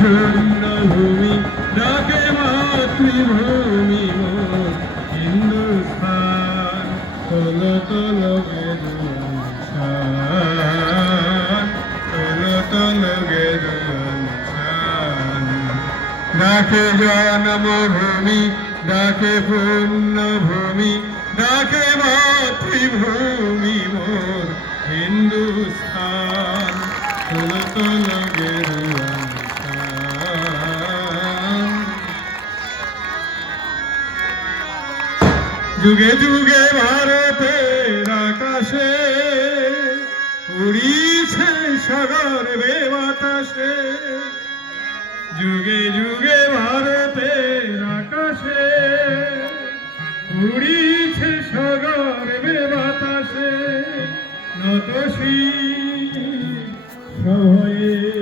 পূর্ণভূমি ডাকে মাতৃভূমি মোর হিন্দুস্থান তোলো তোলো গেরুয়া নিশান তোলো তোলো গেরুয়া নিশান ডাকে জন্মভূমি ডাকে পূর্ণভূমি ডাকে মাতৃভূমি মোর হিন্দুস্থান তোলো তোলো গেরুয়া নিশান যুগে যুগে ভারতের আকাশে উড়িছে সাগর বাতাসে যুগে যুগে ভারতের আকাশে উড়িছে সাগর বাতাসে নত শীল সভয়ে